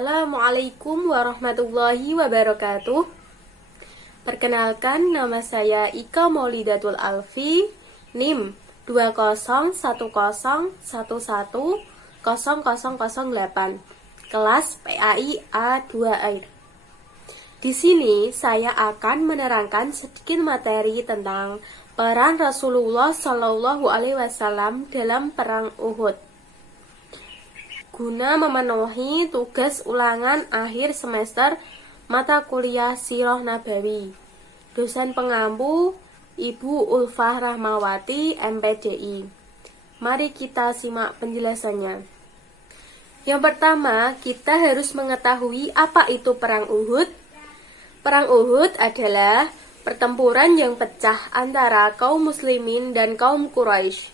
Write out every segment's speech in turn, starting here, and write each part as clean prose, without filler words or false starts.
Assalamualaikum warahmatullahi wabarakatuh. Perkenalkan, nama saya Ika Maulidatul Alfi, NIM 20101110008, kelas PAI A2 Air. Di sini saya akan menerangkan sedikit materi tentang peran Rasulullah Shallallahu Alaihi Wasallam dalam perang Uhud, guna memenuhi tugas ulangan akhir semester mata kuliah Sirah Nabawi. Dosen pengampu Ibu Ulfah Rahmawati, MPDI. Mari kita simak penjelasannya. Yang pertama, kita harus mengetahui apa itu perang Uhud. Perang Uhud adalah pertempuran yang pecah antara kaum muslimin dan kaum Quraisy.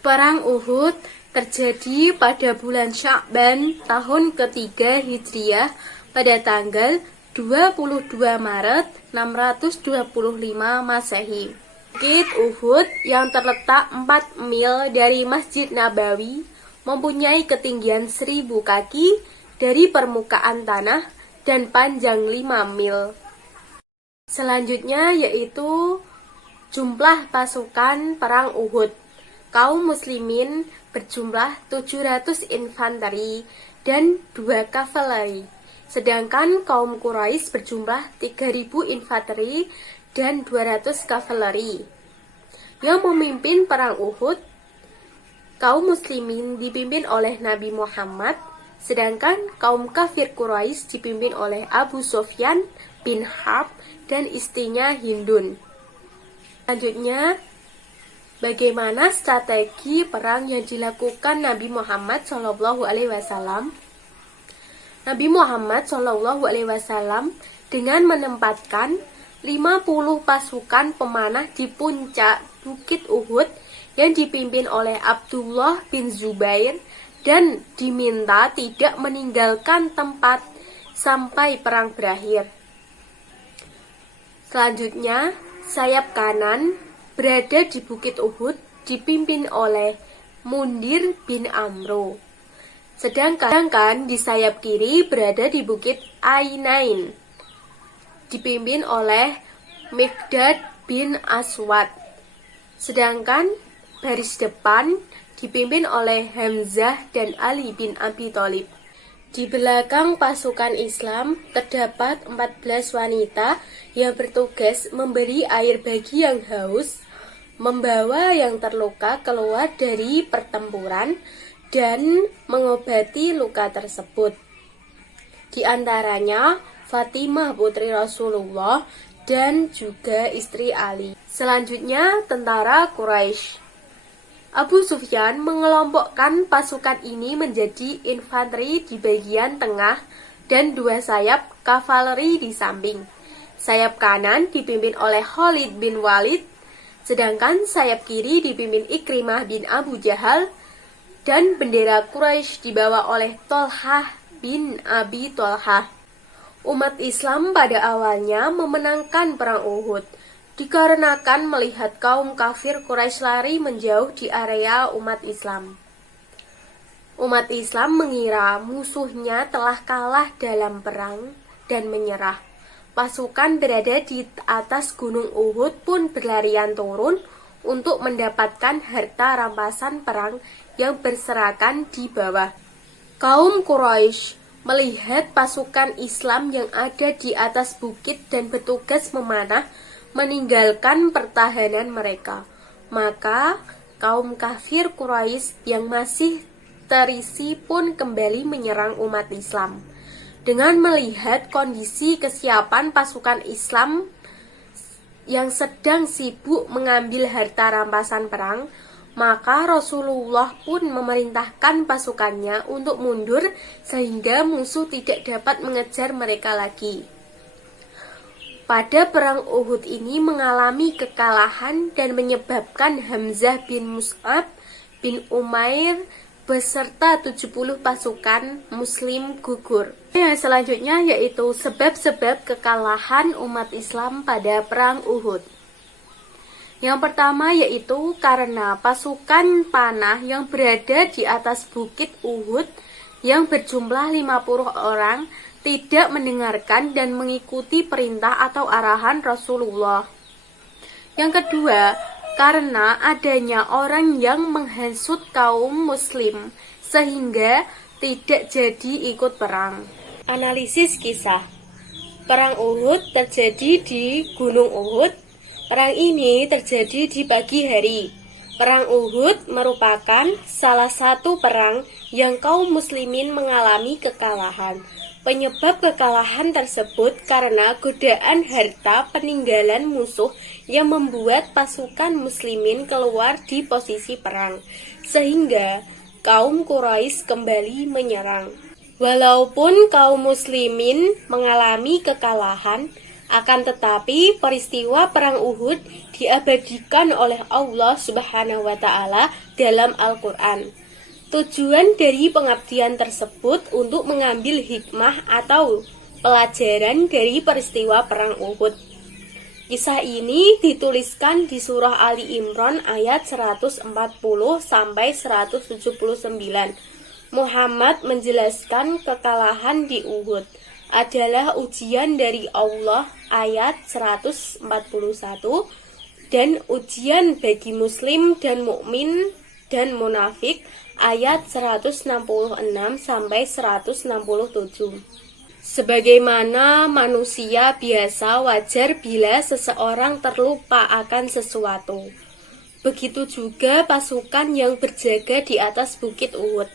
Perang Uhud terjadi pada bulan Sya'ban tahun ketiga Hijriah pada tanggal 22 Maret 625 Masehi. Bukit Uhud yang terletak 4 mil dari Masjid Nabawi mempunyai ketinggian 1000 kaki dari permukaan tanah dan panjang 5 mil. Selanjutnya yaitu jumlah pasukan perang Uhud. Kaum muslimin berjumlah 700 infanteri dan 2 kavaleri. Sedangkan kaum Quraisy berjumlah 3000 infanteri dan 200 kavaleri. Yang memimpin perang Uhud, kaum muslimin dipimpin oleh Nabi Muhammad, sedangkan kaum kafir Quraisy dipimpin oleh Abu Sufyan bin Harb dan istrinya Hindun. Selanjutnya, bagaimana strategi perang yang dilakukan Nabi Muhammad SAW? Nabi Muhammad SAW dengan menempatkan 50 pasukan pemanah di puncak Bukit Uhud yang dipimpin oleh Abdullah bin Zubair dan diminta tidak meninggalkan tempat sampai perang berakhir. Selanjutnya, sayap kanan berada di Bukit Uhud dipimpin oleh Mundir bin Amro. Sedangkan di sayap kiri berada di Bukit Ainain dipimpin oleh Miqdad bin Aswad. Sedangkan baris depan dipimpin oleh Hamzah dan Ali bin Abi Thalib. Di belakang pasukan Islam terdapat 14 wanita yang bertugas memberi air bagi yang haus, membawa yang terluka keluar dari pertempuran, dan mengobati luka tersebut. Di antaranya Fatimah putri Rasulullah dan juga istri Ali. Selanjutnya tentara Quraisy. Abu Sufyan mengelompokkan pasukan ini menjadi infanteri di bagian tengah dan 2 sayap kavaleri di samping. Sayap kanan dipimpin oleh Khalid bin Walid, sedangkan sayap kiri dipimpin Ikrimah bin Abu Jahal, dan bendera Quraisy dibawa oleh Thalhah bin Abi Thalhah. Umat Islam pada awalnya memenangkan perang Uhud dikarenakan melihat kaum kafir Quraisy lari menjauh di area umat Islam. Umat Islam mengira musuhnya telah kalah dalam perang dan menyerah. Pasukan berada di atas gunung Uhud pun berlarian turun untuk mendapatkan harta rampasan perang yang berserakan di bawah. Kaum Quraisy melihat pasukan Islam yang ada di atas bukit dan bertugas memanah meninggalkan pertahanan mereka. Maka kaum kafir Quraisy yang masih terisi pun kembali menyerang umat Islam. Dengan melihat kondisi kesiapan pasukan Islam yang sedang sibuk mengambil harta rampasan perang, maka Rasulullah pun memerintahkan pasukannya untuk mundur sehingga musuh tidak dapat mengejar mereka lagi. Pada perang Uhud ini mengalami kekalahan dan menyebabkan Hamzah bin Mus'ab bin Umair beserta 70 pasukan muslim gugur. Yang selanjutnya yaitu sebab-sebab kekalahan umat Islam pada perang Uhud. Yang pertama yaitu karena pasukan panah yang berada di atas bukit Uhud yang berjumlah 50 orang tidak mendengarkan dan mengikuti perintah atau arahan Rasulullah. Yang kedua, karena adanya orang yang menghasut kaum muslim sehingga tidak jadi ikut perang. Analisis kisah. Perang Uhud terjadi di Gunung Uhud. Perang ini terjadi di pagi hari. Perang Uhud merupakan salah satu perang yang kaum muslimin mengalami kekalahan. Penyebab kekalahan tersebut karena godaan harta peninggalan musuh yang membuat pasukan muslimin keluar di posisi perang, sehingga kaum Quraisy kembali menyerang. Walaupun kaum muslimin mengalami kekalahan, akan tetapi peristiwa perang Uhud diabadikan oleh Allah Subhanahu wa taala dalam Al-Qur'an. Tujuan dari pengabdian tersebut untuk mengambil hikmah atau pelajaran dari peristiwa perang Uhud. Kisah ini dituliskan di surah Ali Imran ayat 140 sampai 179. Muhammad menjelaskan kekalahan di Uhud adalah ujian dari Allah ayat 141 dan ujian bagi muslim dan mukmin dan munafik ayat 166 sampai 167. Sebagaimana manusia biasa wajar bila seseorang terlupa akan sesuatu. Begitu juga pasukan yang berjaga di atas bukit Uhud.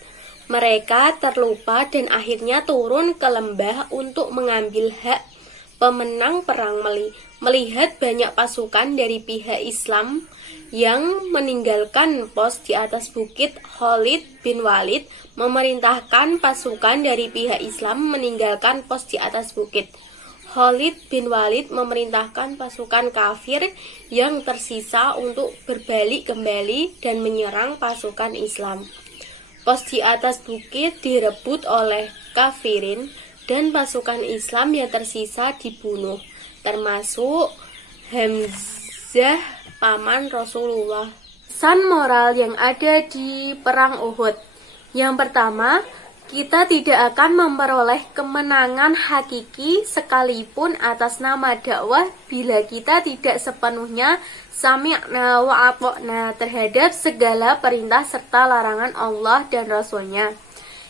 Mereka terlupa dan akhirnya turun ke lembah untuk mengambil hak pemenang perang. Melihat banyak pasukan dari pihak Islam yang meninggalkan pos di atas bukit, Khalid bin Walid memerintahkan pasukan dari pihak Islam meninggalkan pos di atas bukit. Khalid bin Walid memerintahkan pasukan kafir yang tersisa untuk berbalik kembali dan menyerang pasukan Islam. Pos di atas bukit direbut oleh kafirin dan pasukan Islam yang tersisa dibunuh, termasuk Hamzah, paman Rasulullah. Pesan moral yang ada di perang Uhud. Yang pertama, kita tidak akan memperoleh kemenangan hakiki sekalipun atas nama dakwah bila kita tidak sepenuhnya sami'na wa ata'na terhadap segala perintah serta larangan Allah dan Rasul-Nya.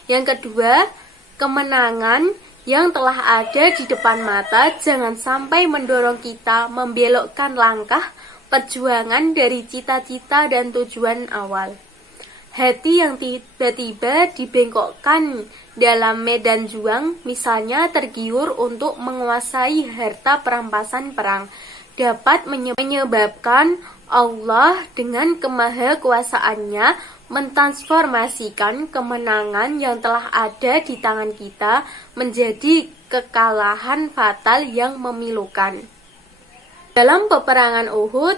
Yang kedua, kemenangan yang telah ada di depan mata jangan sampai mendorong kita membelokkan langkah perjuangan dari cita-cita dan tujuan awal. Hati yang tiba-tiba dibengkokkan dalam medan juang, misalnya tergiur untuk menguasai harta perampasan perang, dapat menyebabkan Allah dengan kemahakuasaannya mentransformasikan kemenangan yang telah ada di tangan kita menjadi kekalahan fatal yang memilukan. Dalam peperangan Uhud,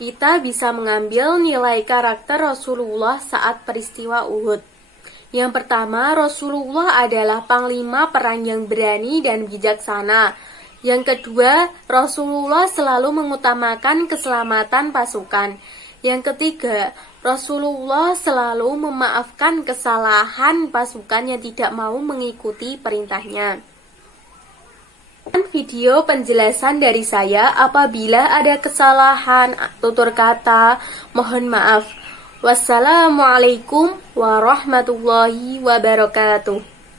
kita bisa mengambil nilai karakter Rasulullah saat peristiwa Uhud. Yang pertama, Rasulullah adalah panglima perang yang berani dan bijaksana. Yang kedua, Rasulullah selalu mengutamakan keselamatan pasukan. Yang ketiga, Rasulullah selalu memaafkan kesalahan pasukan yang tidak mau mengikuti perintahnya. Video penjelasan dari saya. Apabila ada kesalahan tutur kata, mohon maaf. Wassalamualaikum warahmatullahi wabarakatuh.